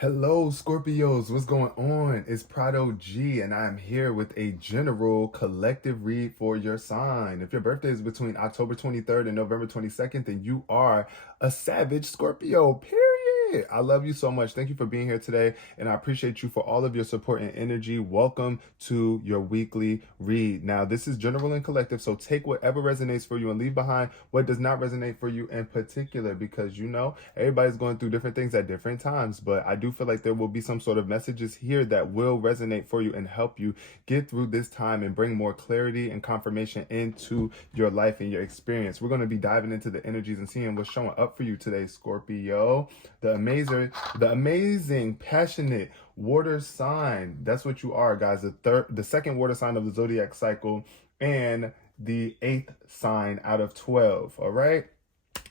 Hello, Scorpios. What's going on? It's Prado G, and I'm here with a general collective read for your sign. If your birthday is between October 23rd and November 22nd, then you are a savage Scorpio, period. I love you so much. Thank you for being here today, and I appreciate you for all of your support and energy. Welcome to your weekly read. Now, this is general and collective, so take whatever resonates for you and leave behind what does not resonate for you in particular, because everybody's going through different things at different times, but I do feel like there will be some sort of messages here that will resonate for you and help you get through this time and bring more clarity and confirmation into your life and your experience. We're going to be diving into the energies and seeing what's showing up for you today, Scorpio. The amazing, passionate water sign. That's what you are, guys. The second water sign of the zodiac cycle, and the 8th sign out of 12. All right.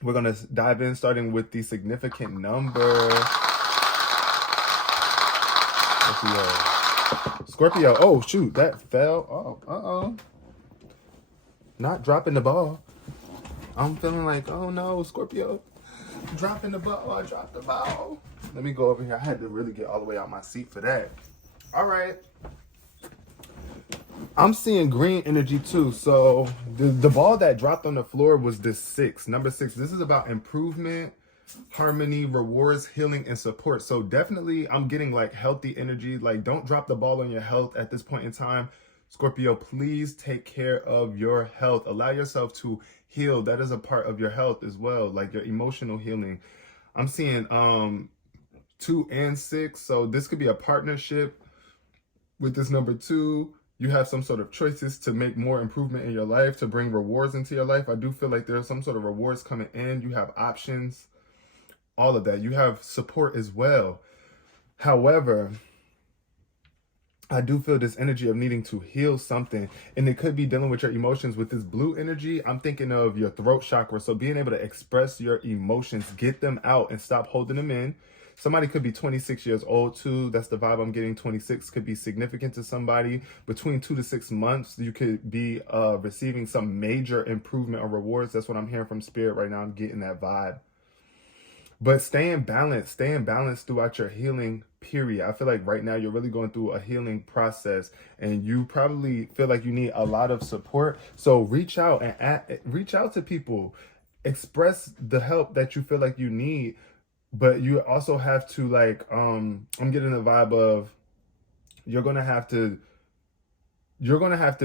We're going to dive in, starting with the significant number. Scorpio. Oh, shoot. That fell. Oh, not dropping the ball. I'm feeling like, oh no, Scorpio. Dropping the ball. I dropped the ball. Let me go over here. I had to really get all the way out my seat for that. All right. I'm seeing green energy too. So the ball that dropped on the floor was this 6. Number 6. This is about improvement, harmony, rewards, healing, and support. So definitely I'm getting like healthy energy. Like, don't drop the ball on your health at this point in time. Scorpio, please take care of your health. Allow yourself to heal. That is a part of your health as well, like your emotional healing. I'm seeing 2 and 6. So this could be a partnership with this number 2. You have some sort of choices to make more improvement in your life, to bring rewards into your life. I do feel like there's some sort of rewards coming in. You have options, all of that. You have support as well. However, I do feel this energy of needing to heal something, and it could be dealing with your emotions. With this blue energy, I'm thinking of your throat chakra. So being able to express your emotions, get them out and stop holding them in. Somebody could be 26 years old too. That's the vibe I'm getting. 26 could be significant to somebody. Between 2 to 6 months, you could be receiving some major improvement or rewards. That's what I'm hearing from Spirit right now. I'm getting that vibe. But staying balanced throughout your healing period. I feel like right now you're really going through a healing process, and you probably feel like you need a lot of support. So reach out reach out to people, express the help that you feel like you need. But you also have to, like, I'm getting the vibe of you're gonna have to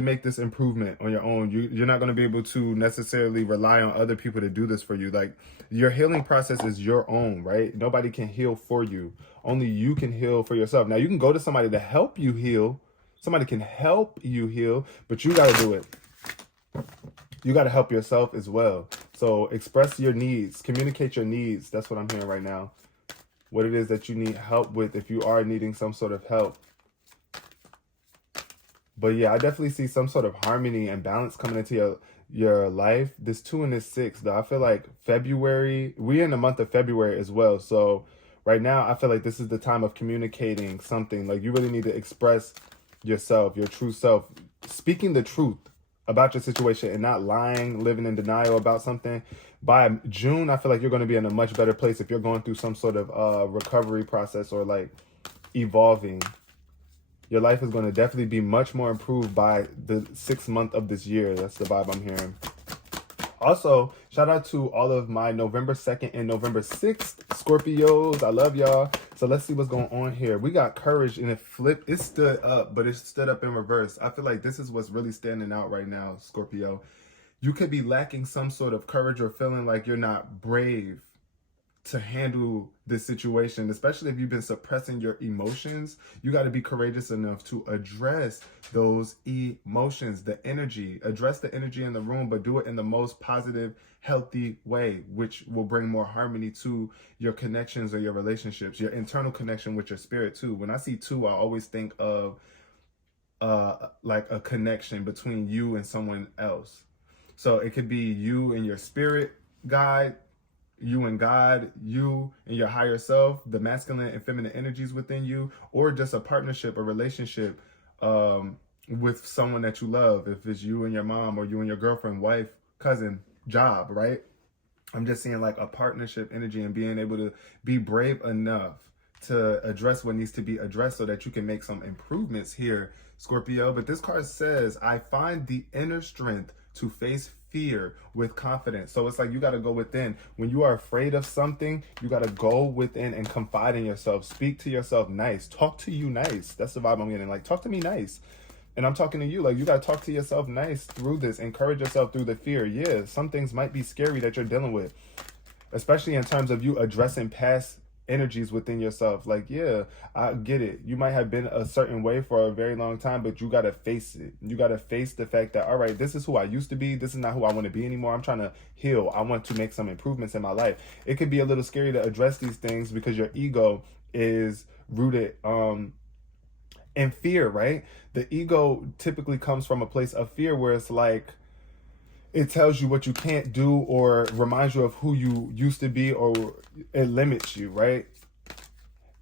make this improvement on your own. You're not going to be able to necessarily rely on other people to do this for you. Like, your healing process is your own, right? Nobody can heal for you. Only you can heal for yourself. Now, you can go to somebody to help you heal. Somebody can help you heal, but you got to do it. You got to help yourself as well. So express your needs, communicate your needs. That's what I'm hearing right now. What it is that you need help with, if you are needing some sort of help. But yeah, I definitely see some sort of harmony and balance coming into your life. This 2 and this 6, though, I feel like February, we're in the month of February as well. So right now, I feel like this is the time of communicating something. Like, you really need to express yourself, your true self, speaking the truth about your situation and not lying, living in denial about something. By June, I feel like you're going to be in a much better place if you're going through some sort of recovery process or like evolving. Your life is going to definitely be much more improved by the 6th month of this year. That's the vibe I'm hearing. Also, shout out to all of my November 2nd and November 6th Scorpios. I love y'all. So let's see what's going on here. We got courage, and it flipped. It stood up, but it stood up in reverse. I feel like this is what's really standing out right now, Scorpio. You could be lacking some sort of courage or feeling like you're not brave to handle this situation, especially if you've been suppressing your emotions. You got to be courageous enough to address those emotions, the energy, address the energy in the room, but do it in the most positive, healthy way, which will bring more harmony to your connections or your relationships, your internal connection with your spirit too. When I see 2, I always think of like a connection between you and someone else. So it could be you and your spirit guide, you and God, you and your higher self, the masculine and feminine energies within you, or just a partnership, a relationship with someone that you love. If it's you and your mom, or you and your girlfriend, wife, cousin, job, right? I'm just seeing like a partnership energy, and being able to be brave enough to address what needs to be addressed so that you can make some improvements here, Scorpio. But this card says, I find the inner strength to face fear with confidence. So it's like you got to go within. When you are afraid of something, you got to go within and confide in yourself. Speak to yourself nice. Talk to you nice. That's the vibe I'm getting. Like, talk to me nice. And I'm talking to you. Like, you got to talk to yourself nice through this. Encourage yourself through the fear. Yeah, some things might be scary that you're dealing with, especially in terms of you addressing past energies within yourself. Like, yeah, I get it. You might have been a certain way for a very long time, but you got to face it. You got to face the fact that, all right, this is who I used to be. This is not who I want to be anymore. I'm trying to heal. I want to make some improvements in my life. It could be a little scary to address these things because your ego is rooted in fear, right? The ego typically comes from a place of fear where it's like, it tells you what you can't do or reminds you of who you used to be, or it limits you, right?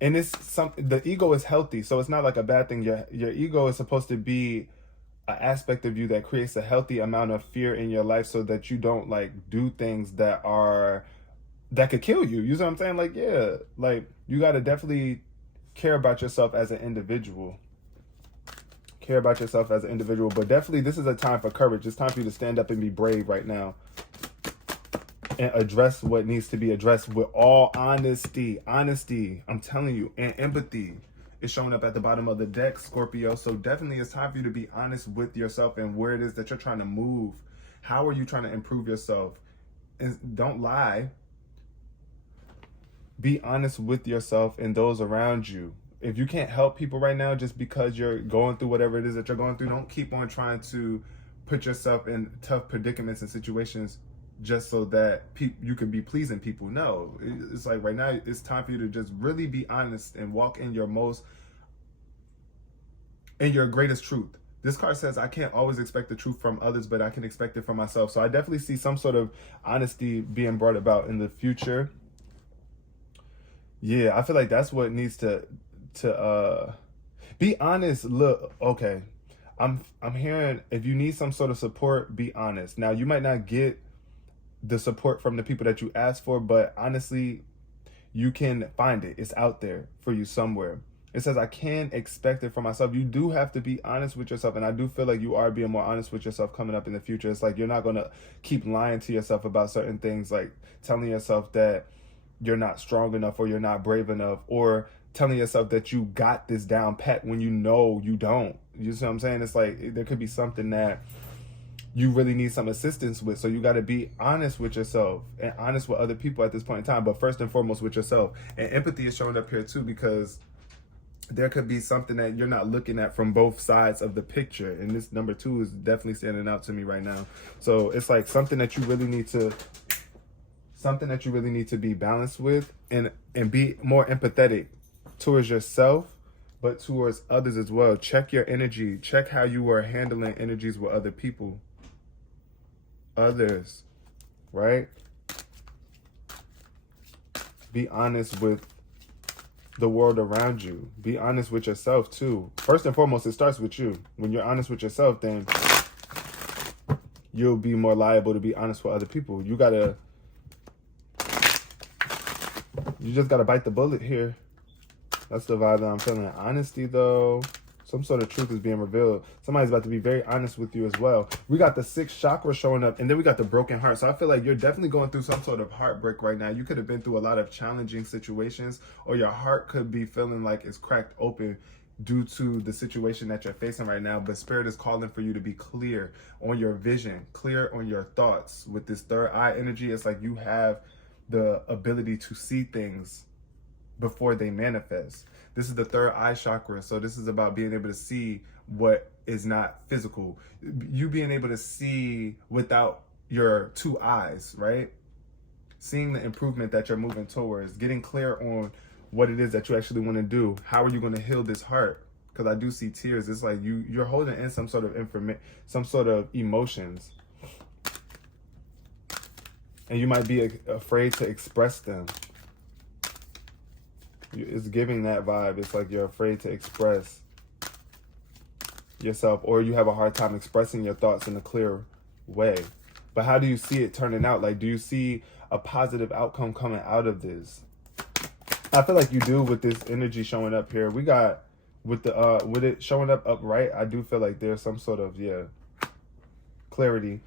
And the ego is healthy, so it's not like a bad thing. Your ego is supposed to be an aspect of you that creates a healthy amount of fear in your life so that you don't like do things that could kill you. You know what I'm saying? Like, yeah, like you got to definitely care about yourself as an individual. But definitely this is a time for courage. It's time for you to stand up and be brave right now and address what needs to be addressed with all honesty. I'm telling you, and empathy is showing up at the bottom of the deck, Scorpio. So definitely it's time for you to be honest with yourself and where it is that you're trying to move. How are you trying to improve yourself? And don't lie. Be honest with yourself and those around you. If you can't help people right now just because you're going through whatever it is that you're going through, don't keep on trying to put yourself in tough predicaments and situations just so that you can be pleasing people. No, it's like right now it's time for you to just really be honest and walk in your greatest truth. This card says, I can't always expect the truth from others, but I can expect it from myself. So I definitely see some sort of honesty being brought about in the future. Yeah, I feel like that's what needs to be honest. Look, okay, I'm hearing, if you need some sort of support, be honest. Now, you might not get the support from the people that you ask for, but honestly, you can find it. It's out there for you somewhere. It says, I can expect it for myself. You do have to be honest with yourself, and I do feel like you are being more honest with yourself coming up in the future. It's like you're not going to keep lying to yourself about certain things, like telling yourself that you're not strong enough or you're not brave enough, or telling yourself that you got this down pat when you know you don't. You see what I'm saying? It's like there could be something that you really need some assistance with. So you got to be honest with yourself and honest with other people at this point in time, but first and foremost with yourself. And empathy is showing up here too, because there could be something that you're not looking at from both sides of the picture. And this number 2 is definitely standing out to me right now. So it's like something that you really need to be balanced with and be more empathetic towards yourself, but towards others as well. Check your energy. Check how you are handling energies with other people. Others, right? Be honest with the world around you. Be honest with yourself too. First and foremost, it starts with you. When you're honest with yourself, then you'll be more liable to be honest with other people. You just gotta bite the bullet here. That's the vibe that I'm feeling. Honesty, though. Some sort of truth is being revealed. Somebody's about to be very honest with you as well. We got the 6th chakra showing up, and then we got the broken heart. So I feel like you're definitely going through some sort of heartbreak right now. You could have been through a lot of challenging situations, or your heart could be feeling like it's cracked open due to the situation that you're facing right now. But Spirit is calling for you to be clear on your vision, clear on your thoughts. With this third eye energy, it's like you have the ability to see things before they manifest. This is the third eye chakra. So this is about being able to see what is not physical. You being able to see without your 2 eyes, right? Seeing the improvement that you're moving towards, getting clear on what it is that you actually want to do. How are you going to heal this heart? Because I do see tears. It's like you're holding in some sort of some sort of emotions. And you might be afraid to express them. It's giving that vibe. It's like you're afraid to express yourself, or you have a hard time expressing your thoughts in a clear way. But how do you see it turning out? Like, do you see a positive outcome coming out of this? I feel like you do with this energy showing up here. We got with it showing up upright, I do feel like there's some sort of clarity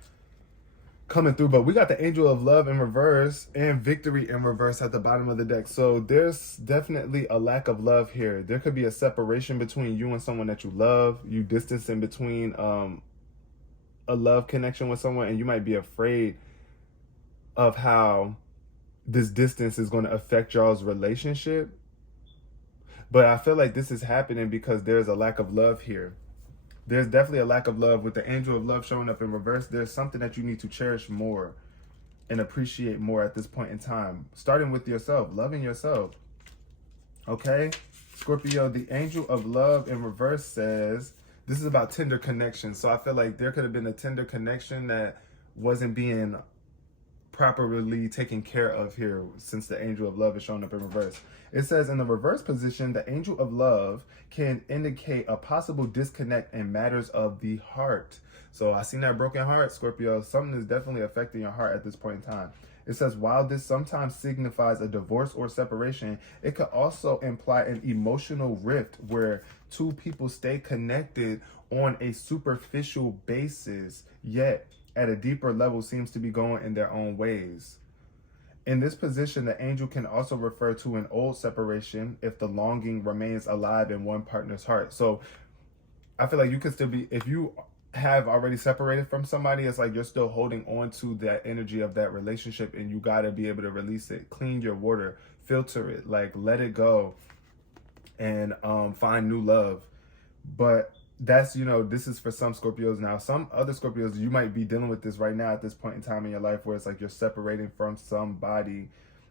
coming through. But we got the Angel of Love in reverse and Victory in reverse at the bottom of the deck. So there's definitely a lack of love here. There could be a separation between you and someone that you love. You distancing between a love connection with someone, and you might be afraid of how this distance is going to affect y'all's relationship. But I feel like this is happening because there's a lack of love here. There's definitely a lack of love with the Angel of Love showing up in reverse. There's something that you need to cherish more and appreciate more at this point in time, starting with yourself, loving yourself. Okay, Scorpio, the Angel of Love in reverse says this is about tender connection. So I feel like there could have been a tender connection that wasn't being properly taken care of here, since the Angel of Love is showing up in reverse. It says in the reverse position, the Angel of Love can indicate a possible disconnect in matters of the heart. So I seen that broken heart, Scorpio. Something is definitely affecting your heart at this point in time. It says, while this sometimes signifies a divorce or separation, it could also imply an emotional rift where two people stay connected on a superficial basis, yet at a deeper level seems to be going in their own ways. In this position, the angel can also refer to an old separation if the longing remains alive in one partner's heart. So I feel like you could still be, if you have already separated from somebody, it's like you're still holding on to that energy of that relationship, and you got to be able to release it, clean your water, filter it, like let it go, and find new love. But that's, this is for some Scorpios. Now, some other Scorpios, you might be dealing with this right now at this point in time in your life, where it's like you're separating from somebody,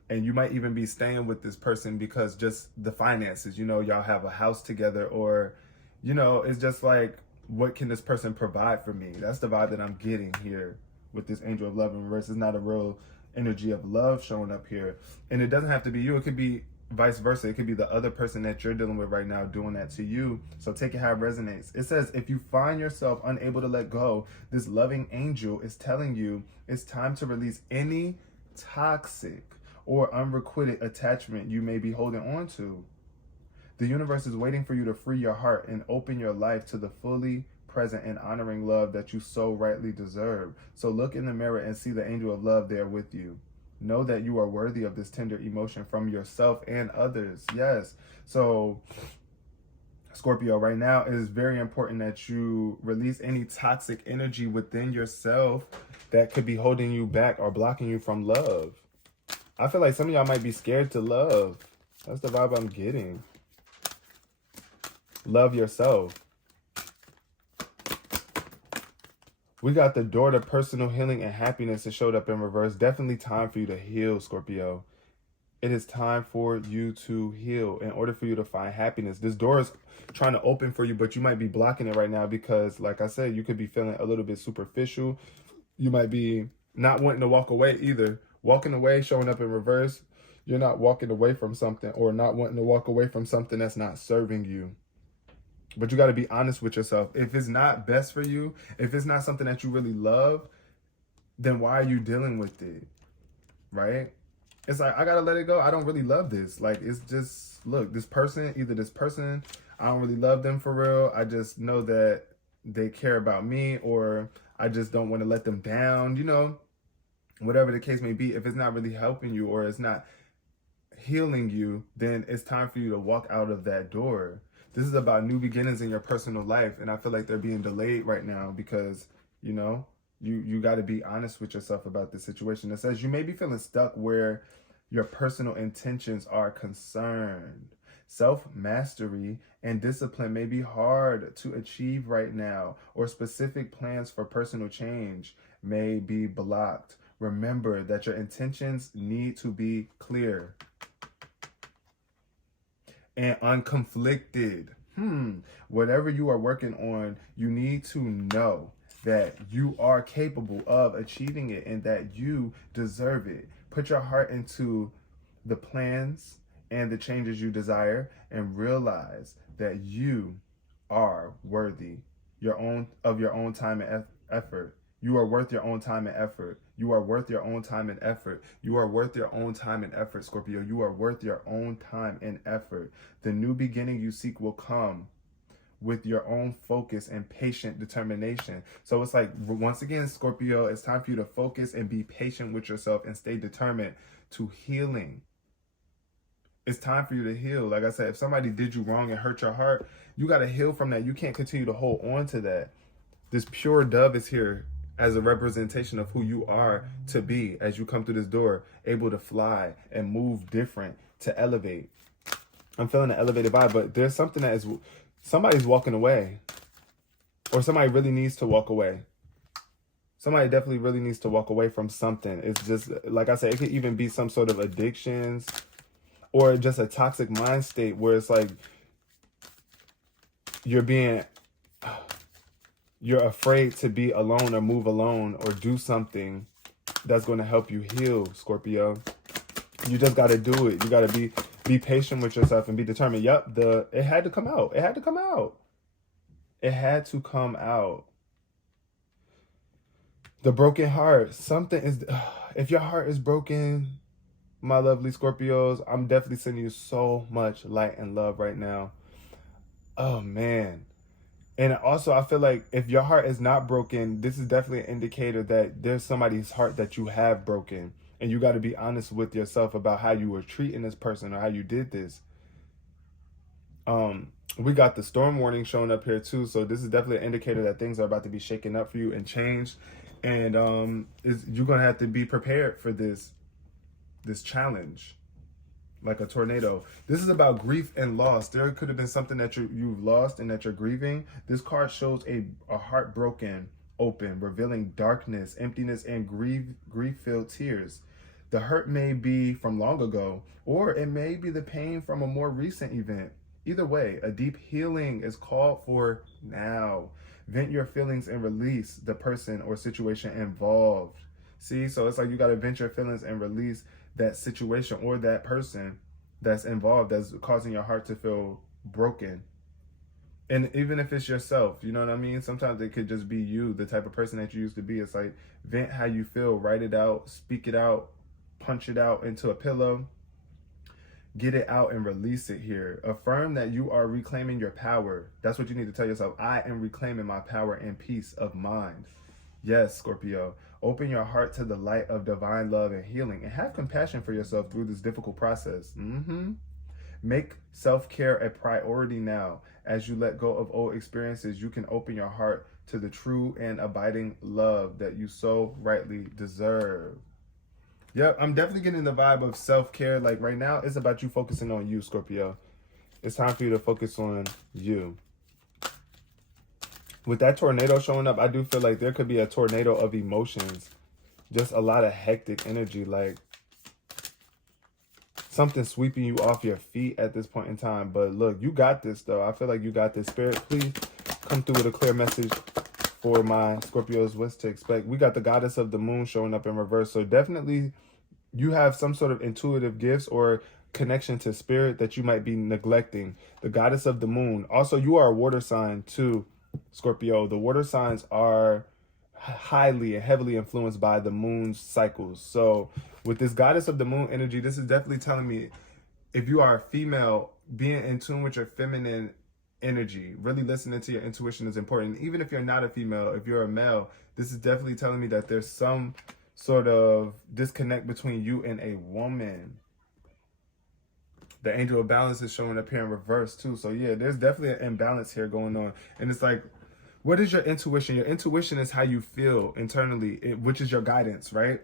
and you might even be staying with this person because just the finances, y'all have a house together, or, it's just like, what can this person provide for me? That's the vibe that I'm getting here with this Angel of Love in reverse. It's not a real energy of love showing up here. And it doesn't have to be you. It could be vice versa. It could be the other person that you're dealing with right now doing that to you. So take it how it resonates. It says, if you find yourself unable to let go, this loving angel is telling you it's time to release any toxic or unrequited attachment you may be holding on to. The universe is waiting for you to free your heart and open your life to the fully present and honoring love that you so rightly deserve. So look in the mirror and see the Angel of Love there with you. Know that you are worthy of this tender emotion from yourself and others. Yes. So Scorpio, right now it is very important that you release any toxic energy within yourself that could be holding you back or blocking you from love. I feel like some of y'all might be scared to love. That's the vibe I'm getting. Love yourself. We got the door to personal healing and happiness that showed up in reverse. Definitely time for you to heal, Scorpio. It is time for you to heal in order for you to find happiness. This door is trying to open for you, but you might be blocking it right now because, like I said, you could be feeling a little bit superficial. You might be not wanting to walk away either. Walking away, showing up in reverse. You're not walking away from something, or not wanting to walk away from something that's not serving you. But you got to be honest with yourself. If it's not best for you, if it's not something that you really love, then why are you dealing with it? Right? It's like, I got to let it go. I don't really love this. Like, it's just, look, this person, I don't really love them for real. I just know that they care about me, or I just don't want to let them down, whatever the case may be. If it's not really helping you, or it's not healing you, then it's time for you to walk out of that door. This is about new beginnings in your personal life, and I feel like they're being delayed right now because, you got to be honest with yourself about this situation. It says you may be feeling stuck where your personal intentions are concerned. Self-mastery and discipline may be hard to achieve right now, or specific plans for personal change may be blocked. Remember that your intentions need to be clear and unconflicted. Whatever you are working on, you need to know that you are capable of achieving it and that you deserve it. Put your heart into the plans and the changes you desire, and realize that you are worthy of your own time and effort. You are worth your own time and effort. You are worth your own time and effort. You are worth your own time and effort, Scorpio. You are worth your own time and effort. The new beginning you seek will come with your own focus and patient determination. So it's like, once again, Scorpio, it's time for you to focus and be patient with yourself and stay determined to healing. It's time for you to heal. Like I said, if somebody did you wrong and hurt your heart, you got to heal from that. You can't continue to hold on to that. This pure dove is here as a representation of who you are to be as you come through this door, able to fly and move different, to elevate. I'm feeling an elevated vibe, but there's something that is, somebody's walking away, or somebody really needs to walk away. Somebody definitely really needs to walk away from something. It's just, like I said, it could even be some sort of addictions or just a toxic mind state where it's like you're afraid to be alone or move alone or do something that's going to help you heal, Scorpio. You just got to do it. You got to be patient with yourself and be determined. Yep, it had to come out. It had to come out. It had to come out. The broken heart. Something is, if your heart is broken, my lovely Scorpios, I'm definitely sending you so much light and love right now. Oh, man. And also, I feel like if your heart is not broken, this is definitely an indicator that there's somebody's heart that you have broken. And you got to be honest with yourself about how you were treating this person or how you did this. We got the storm warning showing up here too. So this is definitely an indicator that things are about to be shaken up for you and changed. And you're going to have to be prepared for this challenge, like a tornado. This is about grief and loss. There could have been something that you've lost and that you're grieving. This card shows a heart broken open, revealing darkness, emptiness, and grief-filled tears. The hurt may be from long ago, or it may be the pain from a more recent event. Either way, a deep healing is called for now. Vent your feelings and release the person or situation involved. See, so it's like you got to vent your feelings and release that situation or that person that's involved, that's causing your heart to feel broken. And even if it's yourself, you know what I mean? Sometimes it could just be you, the type of person that you used to be. It's like, vent how you feel, write it out, speak it out, punch it out into a pillow, get it out and release it here. Affirm that you are reclaiming your power. That's what you need to tell yourself. I am reclaiming my power and peace of mind. Yes, Scorpio. Open your heart to the light of divine love and healing, and have compassion for yourself through this difficult process. Make self-care a priority now. As you let go of old experiences, you can open your heart to the true and abiding love that you so rightly deserve. Yep, I'm definitely getting the vibe of self-care. Like right now, it's about you focusing on you, Scorpio. It's time for you to focus on you. With that tornado showing up, I do feel like there could be a tornado of emotions. Just a lot of hectic energy, like something sweeping you off your feet at this point in time. But look, you got this, though. I feel like you got this. Spirit, please come through with a clear message for my Scorpios, what to expect. We got the goddess of the moon showing up in reverse. So definitely you have some sort of intuitive gifts or connection to spirit that you might be neglecting. The goddess of the moon. Also, you are a water sign too, Scorpio. The water signs are highly and heavily influenced by the moon's cycles. So with this goddess of the moon energy, this is definitely telling me, if you are a female, being in tune with your feminine energy, really listening to your intuition is important. Even if you're not a female, if you're a male, this is definitely telling me that there's some sort of disconnect between you and a woman. The angel of balance is showing up here in reverse too. So yeah, there's definitely an imbalance here going on. And it's like, what is your intuition? Your intuition is how you feel internally, which is your guidance, right?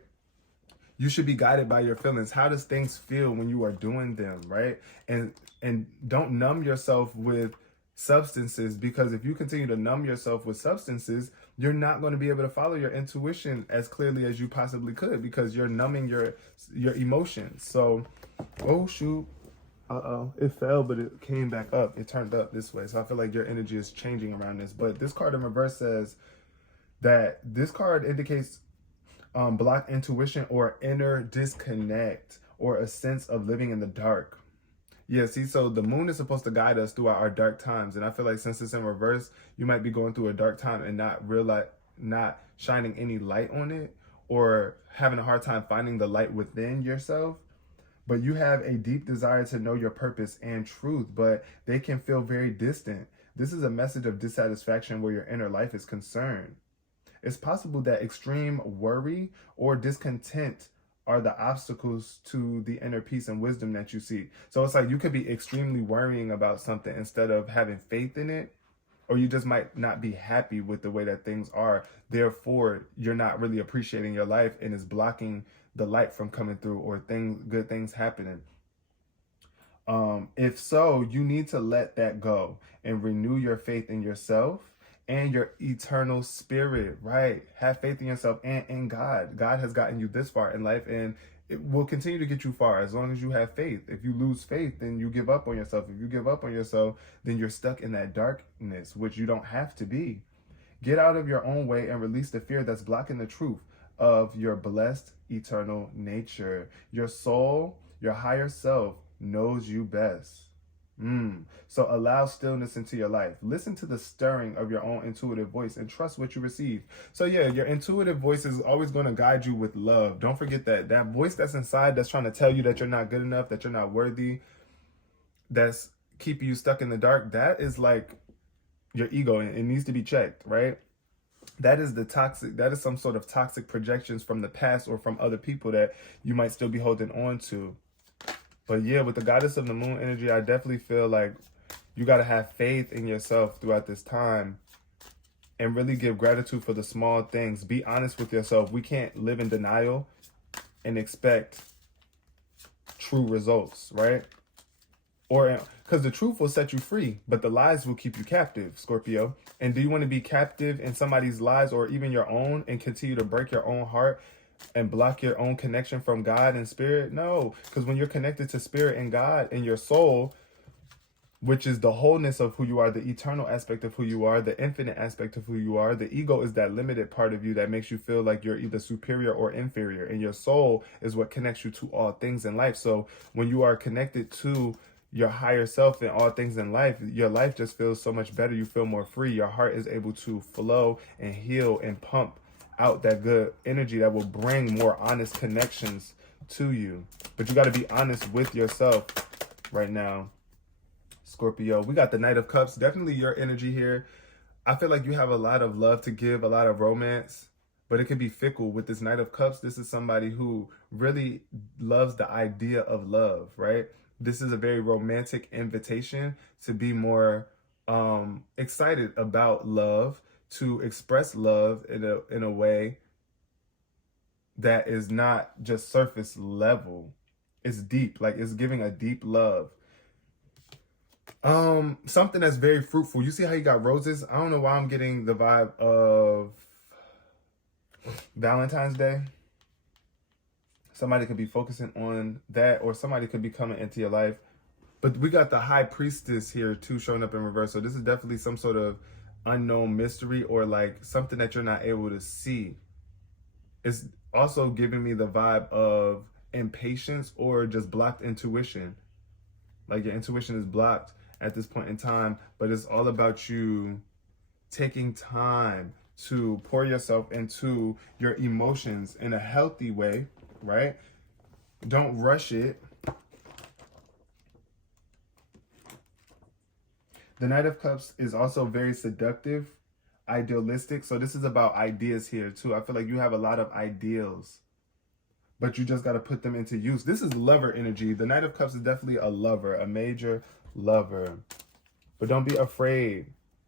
You should be guided by your feelings. How does things feel when you are doing them, right? And don't numb yourself with substances, because if you continue to numb yourself with substances, you're not going to be able to follow your intuition as clearly as you possibly could, because you're numbing your emotions. So, oh shoot. It fell, but it came back up. It turned up this way. So I feel like your energy is changing around this. But this card in reverse says that this card indicates blocked intuition or inner disconnect or a sense of living in the dark. Yeah, see, so the moon is supposed to guide us throughout our dark times. And I feel like since it's in reverse, you might be going through a dark time and not shining any light on it, or having a hard time finding the light within yourself. But you have a deep desire to know your purpose and truth, but they can feel very distant. This is a message of dissatisfaction where your inner life is concerned. It's possible that extreme worry or discontent are the obstacles to the inner peace and wisdom that you seek. So it's like you could be extremely worrying about something instead of having faith in it, or you just might not be happy with the way that things are. Therefore, you're not really appreciating your life, and it's blocking the light from coming through, or good things happening. If so, you need to let that go and renew your faith in yourself and your eternal spirit, right? Have faith in yourself and in God. God has gotten you this far in life, and it will continue to get you far as long as you have faith. If you lose faith, then you give up on yourself. If you give up on yourself, then you're stuck in that darkness, which you don't have to be. Get out of your own way and release the fear that's blocking the truth of your blessed eternal nature. Your soul, your higher self, knows you best. So allow stillness into your life. Listen to the stirring of your own intuitive voice and trust what you receive. So yeah, your intuitive voice is always going to guide you with love. Don't forget that. That voice that's inside that's trying to tell you that you're not good enough, that you're not worthy, that's keeping you stuck in the dark, that is like your ego, and it needs to be checked, right? That is some sort of toxic projections from the past or from other people that you might still be holding on to. But yeah, with the goddess of the moon energy, I definitely feel like you got to have faith in yourself throughout this time and really give gratitude for the small things. Be honest with yourself. We can't live in denial and expect true results, right? Or because the truth will set you free, but the lies will keep you captive, Scorpio. And do you want to be captive in somebody's lies or even your own and continue to break your own heart and block your own connection from God and spirit? No, because when you're connected to spirit and God and your soul, which is the wholeness of who you are, the eternal aspect of who you are, the infinite aspect of who you are, the ego is that limited part of you that makes you feel like you're either superior or inferior. And your soul is what connects you to all things in life. So when you are connected to your higher self and all things in life, your life just feels so much better. You feel more free. Your heart is able to flow and heal and pump out that good energy that will bring more honest connections to you. But you got to be honest with yourself right now, Scorpio. We got the Knight of Cups. Definitely your energy here. I feel like you have a lot of love to give, a lot of romance, but it can be fickle. With this Knight of Cups, this is somebody who really loves the idea of love, right? This is a very romantic invitation to be more excited about love, to express love in a way that is not just surface level. It's deep, like it's giving a deep love. Something that's very fruitful. You see how you got roses? I don't know why I'm getting the vibe of Valentine's Day. Somebody could be focusing on that, or somebody could be coming into your life. But we got the High Priestess here too, showing up in reverse. So this is definitely some sort of unknown mystery, or like something that you're not able to see. It's also giving me the vibe of impatience or just blocked intuition. Like your intuition is blocked at this point in time, but it's all about you taking time to pour yourself into your emotions in a healthy way, right? Don't rush it. The Knight of Cups is also very seductive, idealistic. So this is about ideas here too. I feel like you have a lot of ideals, but you just got to put them into use. This is lover energy. The Knight of Cups is definitely a lover, a major lover. But don't be afraid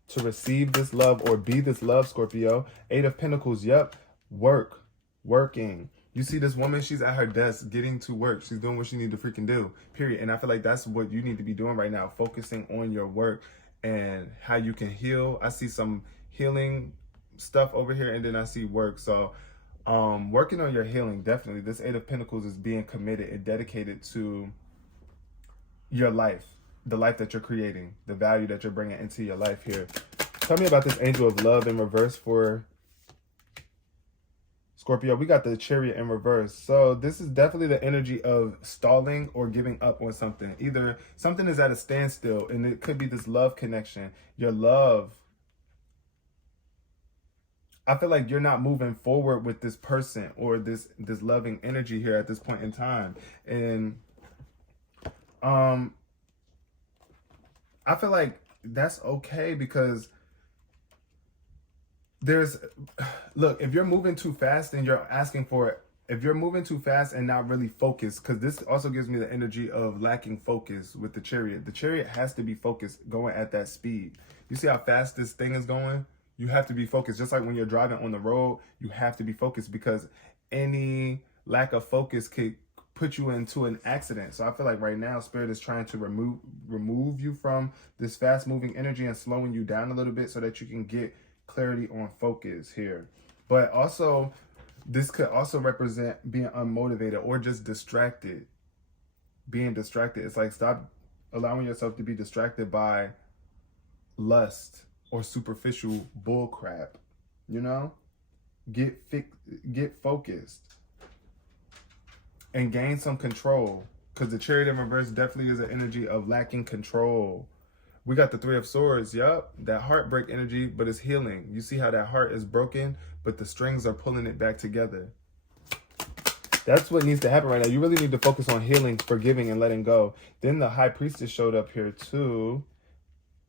to receive this love or be this love, Scorpio. 8 of Pentacles, yep. Working. You see this woman, she's at her desk getting to work. She's doing what she needs to freaking do, period. And I feel like that's what you need to be doing right now, focusing on your work and how you can heal. I see some healing stuff over here, and then I see work. So working on your healing, definitely. This 8 of Pentacles is being committed and dedicated to your life, the life that you're creating, the value that you're bringing into your life here. Tell me about this Angel of Love in reverse for Scorpio. We got the Chariot in reverse. So this is definitely the energy of stalling or giving up on something. Either something is at a standstill, and it could be this love connection. Your love I feel like you're not moving forward with this person or this loving energy here at this point in time. And um I feel like that's okay, because there's look, if you're moving too fast and you're asking for it, if you're moving too fast and not really focused, because this also gives me the energy of lacking focus with the Chariot. The Chariot has to be focused going at that speed. You see how fast this thing is going? You have to be focused. Just like when you're driving on the road, you have to be focused, because any lack of focus could put you into an accident. So I feel like right now Spirit is trying to remove you from this fast moving energy and slowing you down a little bit so that you can get clarity on focus here. But also, this could also represent being unmotivated or just distracted. Being distracted. It's like, stop allowing yourself to be distracted by lust or superficial bull crap. You know? Get focused and gain some control, because the Chariot in reverse definitely is an energy of lacking control. We got the Three of Swords. Yup, that heartbreak energy, but it's healing. You see how that heart is broken, but the strings are pulling it back together. That's what needs to happen right now. You really need to focus on healing, forgiving, and letting go. Then the High Priestess showed up here too.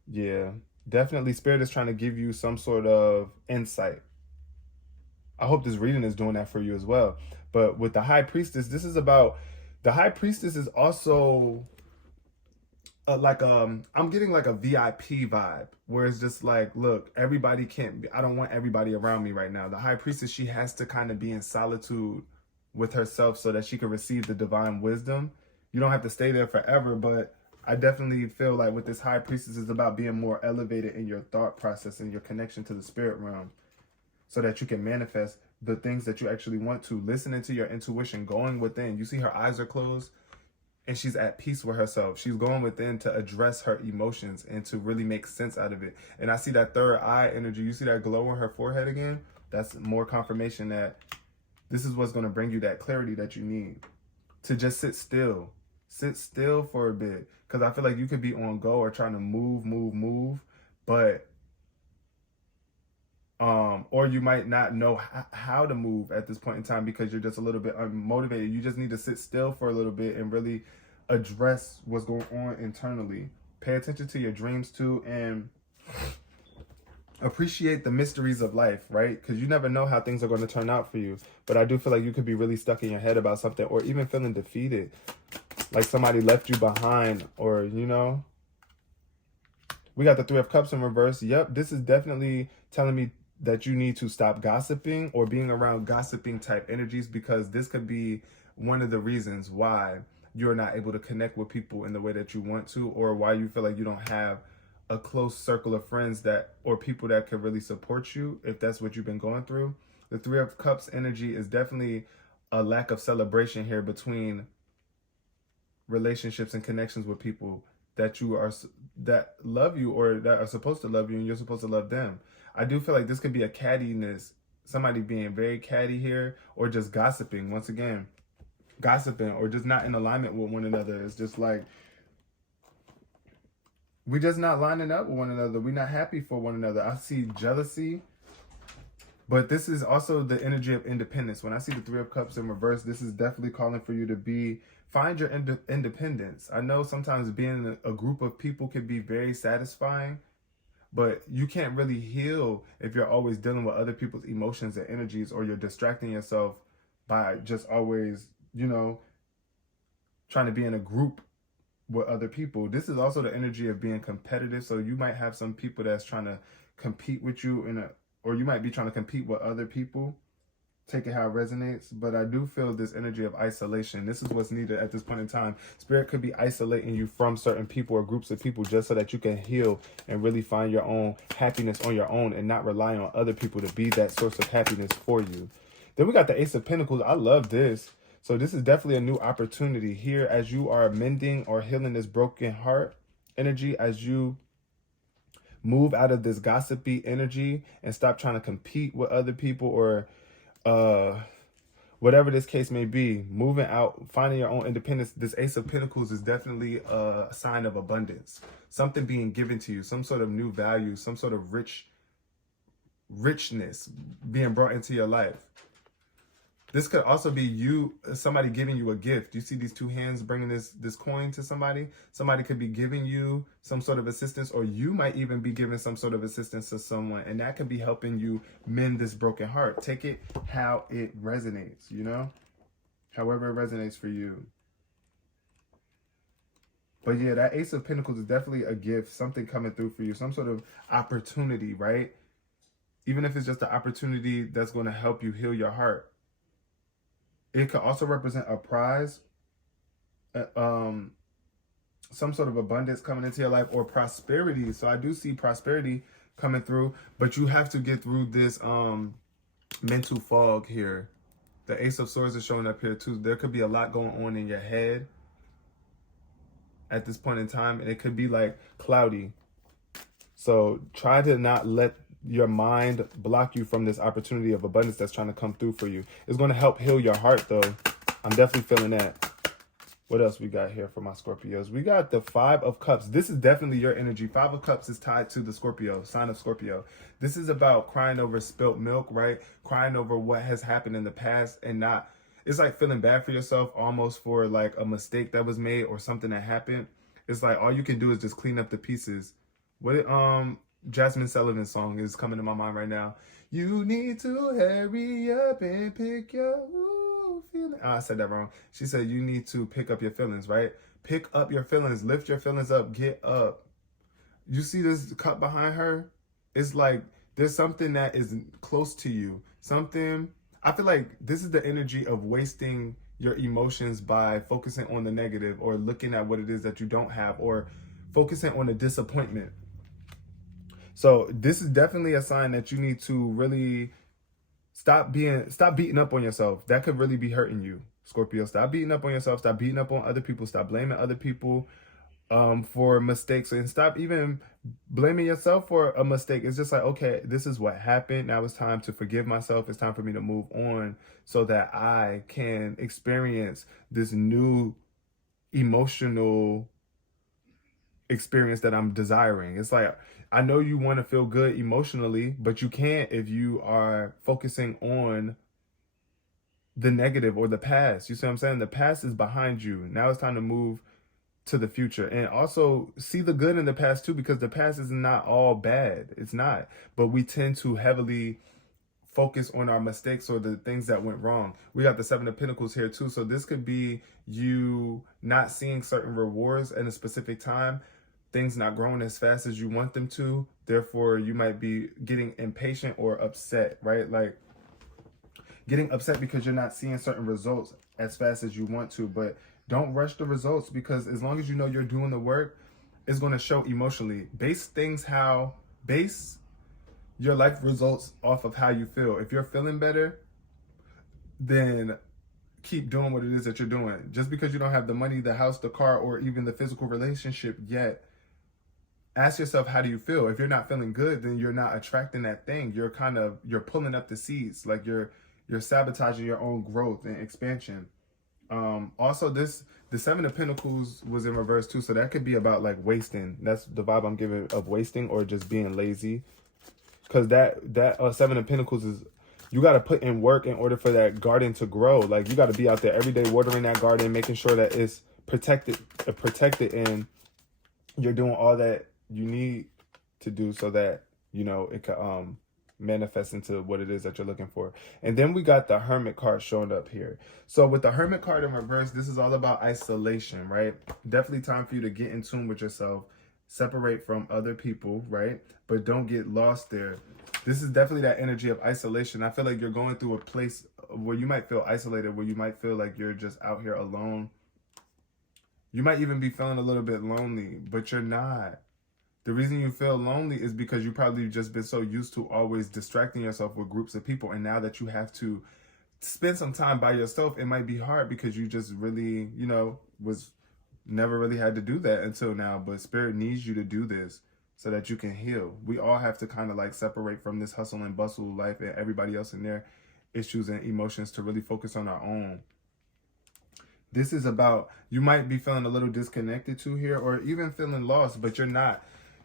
Yeah, definitely Spirit is trying to give you some sort of insight. I hope this reading is doing that for you as well. But with the High Priestess, this is about, the High Priestess is also I'm getting like a VIP vibe, where it's just like, look, everybody can't be, I don't want everybody around me right now. The High Priestess, she has to kind of be in solitude with herself so that she can receive the divine wisdom. You don't have to stay there forever, but I definitely feel like with this High Priestess is about being more elevated in your thought process and your connection to the spirit realm, so that you can manifest the things that you actually want to. Listening to your intuition, going within. You see her eyes are closed and she's at peace with herself. She's going within to address her emotions and to really make sense out of it. And I see that third eye energy. You see that glow on her forehead again? That's more confirmation that this is what's going to bring you that clarity that you need. To just sit still. Sit still for a bit. Because I feel like you could be on go or trying to move, but or you might not know how to move at this point in time because you're just a little bit unmotivated. You just need to sit still for a little bit and really address what's going on internally. Pay attention to your dreams too, and appreciate the mysteries of life, right? Because you never know how things are going to turn out for you. But I do feel like you could be really stuck in your head about something, or even feeling defeated, like somebody left you behind, or, you know. We got the Three of Cups in reverse. Yep, this is definitely telling me that you need to stop gossiping or being around gossiping type energies, because this could be one of the reasons why you're not able to connect with people in the way that you want to, or why you feel like you don't have a close circle of friends that, or people that could really support you if that's what you've been going through. The Three of Cups energy is definitely a lack of celebration here between relationships and connections with people that you are, that love you or that are supposed to love you, and you're supposed to love them. I do feel like this could be a cattiness, somebody being very catty here, or just gossiping. Once again, gossiping, or just not in alignment with one another. It's just like, we just not lining up with one another. We're not happy for one another. I see jealousy, but this is also the energy of independence. When I see the Three of Cups in reverse, this is definitely calling for you to find your independence. I know sometimes being in a group of people can be very satisfying, but you can't really heal if you're always dealing with other people's emotions and energies, or you're distracting yourself by just always, you know, trying to be in a group with other people. This is also the energy of being competitive. So you might have some people that's trying to compete with you or you might be trying to compete with other people. Take it how it resonates. But I do feel this energy of isolation. This is what's needed at this point in time. Spirit could be isolating you from certain people or groups of people, just so that you can heal and really find your own happiness on your own, and not rely on other people to be that source of happiness for you. Then we got the Ace of Pentacles. I love this. So this is definitely a new opportunity here as you are mending or healing this broken heart energy, as you move out of this gossipy energy and stop trying to compete with other people, or whatever this case may be. Moving out, finding your own independence. This Ace of Pentacles is definitely a sign of abundance. Something being given to you, some sort of new value, some sort of rich richness being brought into your life. This could also be you, somebody giving you a gift. You see these two hands bringing this coin to somebody. Somebody could be giving you some sort of assistance, or you might even be giving some sort of assistance to someone, and that could be helping you mend this broken heart. Take it how it resonates, you know? However it resonates for you. But yeah, that Ace of Pentacles is definitely a gift, something coming through for you, some sort of opportunity, right? Even if it's just an opportunity that's going to help you heal your heart. It could also represent a prize, some sort of abundance coming into your life, or prosperity. So I do see prosperity coming through, but you have to get through this mental fog here. The Ace of Swords is showing up here too. There could be a lot going on in your head at this point in time, and it could be like cloudy. So try to not let your mind block you from this opportunity of abundance that's trying to come through for you. It's going to help heal your heart, though. I'm definitely feeling that. What else we got here for my Scorpios? We got the Five of Cups. This is definitely your energy. Five of Cups is tied to the Scorpio, sign of Scorpio. This is about crying over spilt milk, right? Crying over what has happened in the past, and not, it's like feeling bad for yourself almost for like a mistake that was made or something that happened. It's like all you can do is just clean up the pieces. What Jasmine Sullivan's song is coming to my mind right now. You need to hurry up and pick your feelings. I said that wrong. She said you need to pick up your feelings, right? Pick up your feelings. Lift your feelings up. Get up. You see this cup behind her? It's like there's something that is close to you. Something, I feel like this is the energy of wasting your emotions by focusing on the negative, or looking at what it is that you don't have, or focusing on the disappointment. So this is definitely a sign that you need to really stop beating up on yourself. That could really be hurting you, Scorpio. Stop beating up on yourself. Stop beating up on other people. Stop blaming other people for mistakes, and stop even blaming yourself for a mistake. It's just like, okay, this is what happened. Now it's time to forgive myself. It's time for me to move on so that I can experience this new emotional experience that I'm desiring. It's like, I know you want to feel good emotionally, but you can't if you are focusing on the negative or the past. You see what I'm saying? The past is behind you. Now it's time to move to the future, and also see the good in the past too, because the past is not all bad. It's not, but we tend to heavily focus on our mistakes or the things that went wrong. We got the Seven of Pentacles here too. So this could be you not seeing certain rewards at a specific time, things not growing as fast as you want them to. Therefore, you might be getting impatient or upset, right? Like getting upset because you're not seeing certain results as fast as you want to. But don't rush the results, because as long as you know you're doing the work, it's going to show emotionally. Base your life results off of how you feel. If you're feeling better, then keep doing what it is that you're doing. Just because you don't have the money, the house, the car, or even the physical relationship yet, ask yourself, how do you feel? If you're not feeling good, then you're not attracting that thing. You're pulling up the seeds, like you're sabotaging your own growth and expansion. Also, the Seven of Pentacles was in reverse too, so that could be about like wasting. That's the vibe I'm giving of wasting, or just being lazy. Because that Seven of Pentacles is, you got to put in work in order for that garden to grow. Like you got to be out there every day watering that garden, making sure that it's protected, and you're doing all that you need to do so that, you know, it could manifest into what it is that you're looking for. And then we got the Hermit card showing up here. So with the Hermit card in reverse, this is all about isolation, right? Definitely time for you to get in tune with yourself, separate from other people, right? But don't get lost there. This is definitely that energy of isolation. I feel like you're going through a place where you might feel isolated, where you might feel like you're just out here alone. You might even be feeling a little bit lonely, but you're not. The reason you feel lonely is because you probably just been so used to always distracting yourself with groups of people. And now that you have to spend some time by yourself, it might be hard because you just really, you know, was never really had to do that until now. But Spirit needs you to do this so that you can heal. We all have to kind of like separate from this hustle and bustle life and everybody else in their issues and emotions to really focus on our own. This is about, you might be feeling a little disconnected to here, or even feeling lost, but you're not.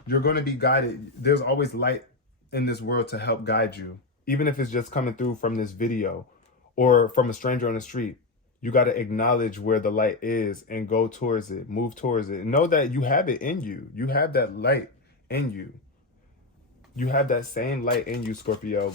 You're going to be guided. There's always light in this world to help guide you. Even if it's just coming through from this video or from a stranger on the street, you got to acknowledge where the light is and go towards it, move towards it. Know that you have it in you. You have that light in you. You have that same light in you, Scorpio,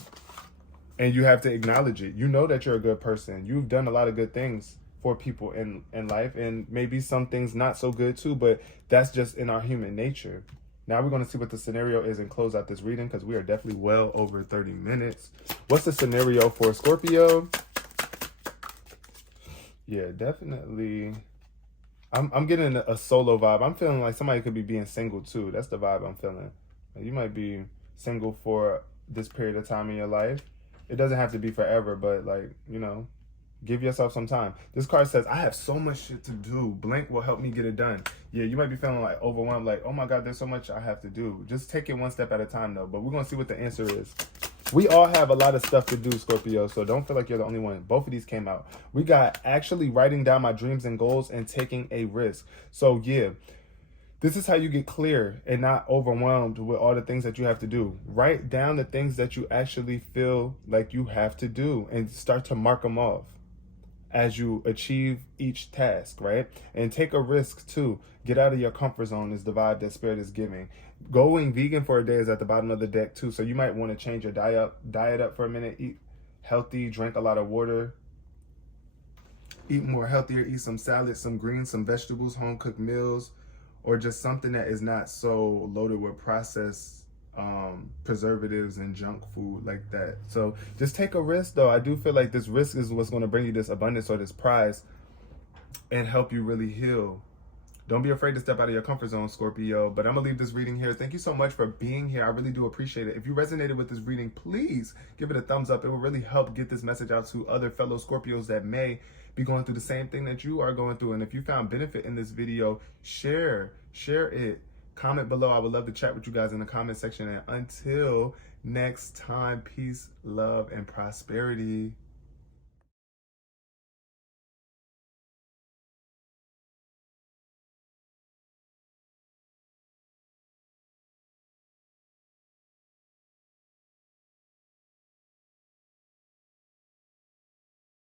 and you have to acknowledge it. You know that you're a good person. You've done a lot of good things for people in life, and maybe some things not so good too, but that's just in our human nature. Now we're going to see what the scenario is and close out this reading, because we are definitely well over 30 minutes. What's the scenario for Scorpio? Yeah, definitely. I'm getting a solo vibe. I'm feeling like somebody could be being single too. That's the vibe I'm feeling. You might be single for this period of time in your life. It doesn't have to be forever, but like, you know, give yourself some time. This card says, I have so much shit to do. Blank will help me get it done. Yeah, you might be feeling like overwhelmed, like, oh my God, there's so much I have to do. Just take it one step at a time though. But we're going to see what the answer is. We all have a lot of stuff to do, Scorpio, so don't feel like you're the only one. Both of these came out. We got actually writing down my dreams and goals and taking a risk. So yeah, this is how you get clear and not overwhelmed with all the things that you have to do. Write down the things that you actually feel like you have to do and start to mark them off as you achieve each task, right? And take a risk too. Get out of your comfort zone is the vibe that Spirit is giving. Going vegan for a day is at the bottom of the deck too. So you might want to change your diet up for a minute. Eat healthy, drink a lot of water. Eat more healthier, eat some salads, some greens, some vegetables, home cooked meals, or just something that is not so loaded with processed preservatives and junk food like that. So just take a risk though. I do feel like this risk is what's going to bring you this abundance or this prize and help you really heal. Don't be afraid to step out of your comfort zone, Scorpio. But I'm going to leave this reading here. Thank you so much for being here. I really do appreciate it. If you resonated with this reading, please give it a thumbs up. It will really help get this message out to other fellow Scorpios that may be going through the same thing that you are going through. And if you found benefit in this video, share it. Comment below. I would love to chat with you guys in the comment section. And until next time, peace, love, and prosperity.